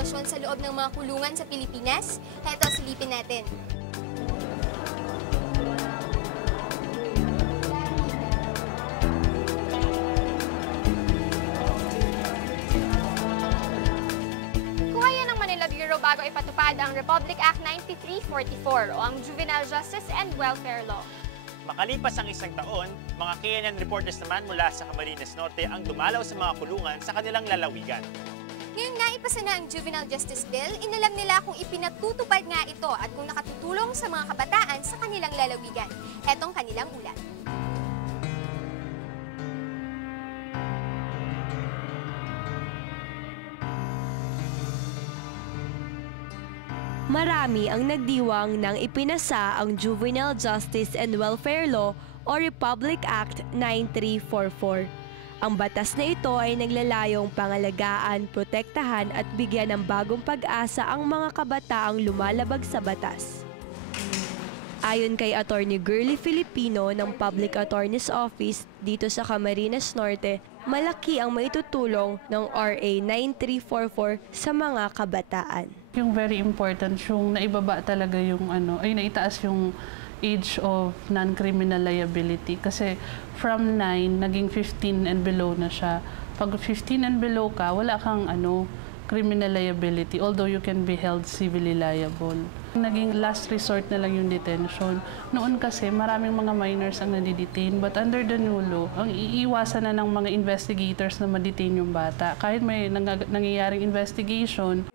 sitwasyon sa loob ng mga kulungan sa Pilipinas? Heto, silipin natin. Bago ipatupad ang Republic Act 9344 o ang Juvenile Justice and Welfare Law. Makalipas ang isang taon, mga KNN reporters naman mula sa Camarines Norte ang dumalaw sa mga kulungan sa kanilang lalawigan. Ngayon nga ipasa na ang Juvenile Justice Bill, inalam nila kung ipinatutupad nga ito at kung nakatutulong sa mga kabataan sa kanilang lalawigan. Etong kanilang ulat. Marami ang nagdiwang nang ipinasa ang Juvenile Justice and Welfare Law o Republic Act 9344. Ang batas na ito ay naglalayong pangalagaan, protektahan at bigyan ng bagong pag-asa ang mga kabataang lumalabag sa batas. Ayon kay Attorney Girly Filipino ng Public Attorney's Office dito sa Camarines Norte, malaki ang maitutulong ng RA 9344 sa mga kabataan. Yung very important, yung naibaba talaga yung naitaas yung age of non-criminal liability. Kasi from 9, naging 15 and below na siya. Pag 15 and below ka, wala kang criminal liability, although you can be held civilly liable. Naging last resort na lang yung detention. Noon kasi maraming mga minors ang nadidetain, but under the new law, ang iiwasan na ng mga investigators na ma-detain yung bata. Kahit may nangyayaring investigation.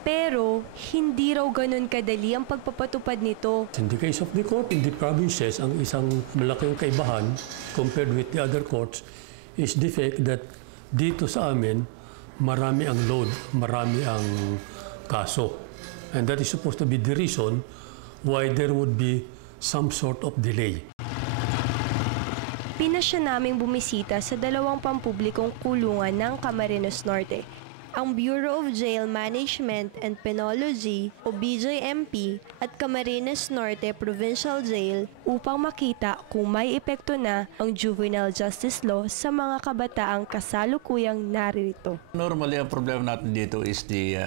Pero hindi raw ganun kadali ang pagpapatupad nito. In the case of the court, in the provinces, ang isang malaking kaibahan compared with the other courts is the fact that dito sa amin, marami ang load, marami ang kaso. And that is supposed to be the reason why there would be some sort of delay. Pinasya naming bumisita sa dalawang pampublikong kulungan ng Camarines Norte, ang Bureau of Jail Management and Penology o BJMP at Camarines Norte Provincial Jail upang makita kung may epekto na ang Juvenile Justice Law sa mga kabataang kasalukuyang naririto. Normally, ang problema natin dito is the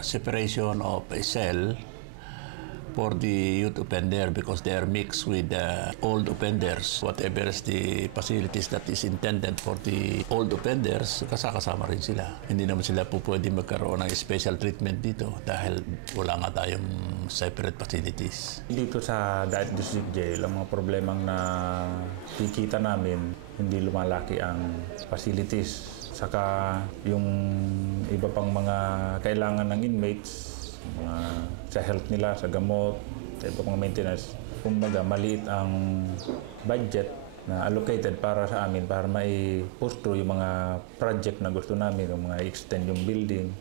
separation of a cell for the youth offender because they are mixed with old offenders. Whatever is the facilities that is intended for the old offenders, kasama rin sila. Hindi naman sila po pwede magkaroon ng special treatment dito dahil wala nga tayong separate facilities. Dito sa Daet District Jail, ang mga problemang nakikita namin, hindi lumalaki ang facilities. Saka yung iba pang mga kailangan ng inmates, sa health nila, sa gamot, sa iba pang maintenance. Kumbaga, maliit ang budget na allocated para sa amin para mai-push through yung mga project na gusto namin, yung mga extend yung building.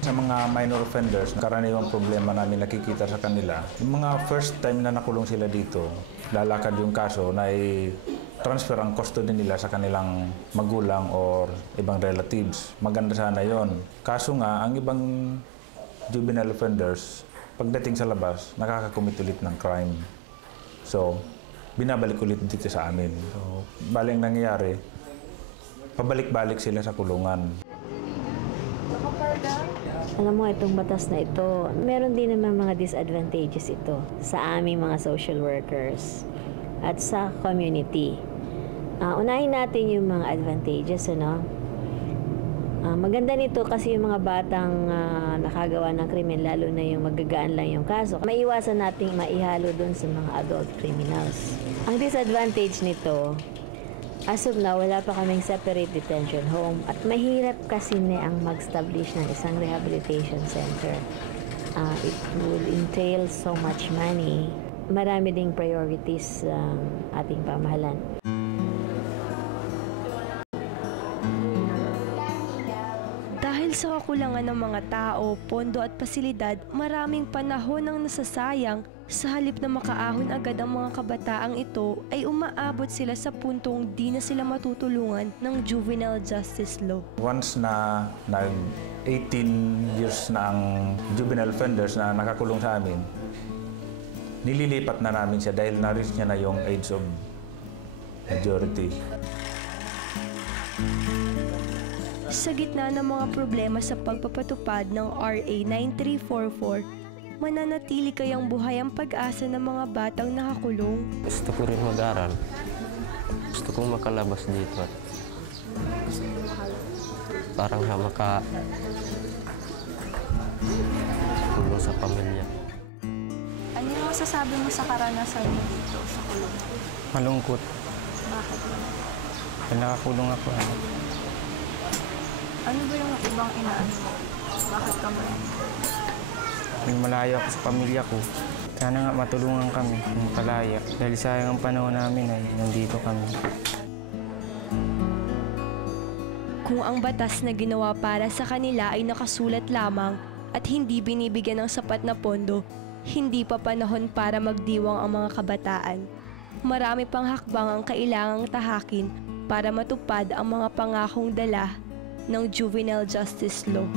Sa mga minor offenders, karaniwang problema namin nakikita sa kanila, yung mga first time na nakulong sila dito, lalakad yung kaso na transfer ang custody nila sa kanilang magulang or ibang relatives. Maganda sana yon. Kaso nga, ang ibang juvenile offenders, pagdating sa labas, nakakakumit ulit ng crime. So, binabalik ulit dito sa amin. So, baling nangyayari, pabalik-balik sila sa kulungan. Alam mo, itong batas na ito, meron din naman mga disadvantages ito sa aming mga social workers at sa community. Unahin natin yung mga advantages, maganda nito kasi yung mga batang nakagawa ng krimen, lalo na yung magagaan lang yung kaso, maiwasan nating maihalo dun sa mga adult criminals. Ang disadvantage nito, as of now, wala pa kaming separate detention home at mahirap kasi na ang mag-establish ng isang rehabilitation center. It would entail so much money. Marami ding priorities sa ating pamahalan. Dahil sa kakulangan ng mga tao, pondo at pasilidad, maraming panahon ang nasasayang. Sa halip na makaahon agad ang mga kabataang ito, ay umaabot sila sa puntong di na sila matutulungan ng Juvenile Justice Law. Once na 18 years na ang juvenile offenders na nakakulong sa amin, nililipat na namin siya dahil na-reach niya na yung age of majority. Sa gitna ng mga problema sa pagpapatupad ng RA 9344, mananatili kayang buhay ang pag-asa ng mga batang nakakulong? Gusto ko rin mag-aral. Gusto kong makalabas dito at parang tulong sa pamilya. Ano yung masasabi mo sa karanasan mo dito sa kulong? Malungkot. Bakit? Nakakulong ako. Ano ba yung ibang inaano mo? Bakit ka ba? Malayo ako sa pamilya ko. Sana nga matulungan kami ng palaya. Dahil sayang ang panahon namin ay nandito kami. Kung ang batas na ginawa para sa kanila ay nakasulat lamang at hindi binibigyan ng sapat na pondo, hindi pa panahon para magdiwang ang mga kabataan. Marami pang hakbang ang kailangang tahakin para matupad ang mga pangakong dala ng Juvenile Justice Law.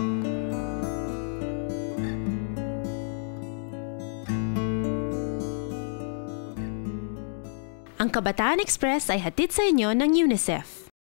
Ang Kabataan Express ay hatid sa inyo ng UNICEF.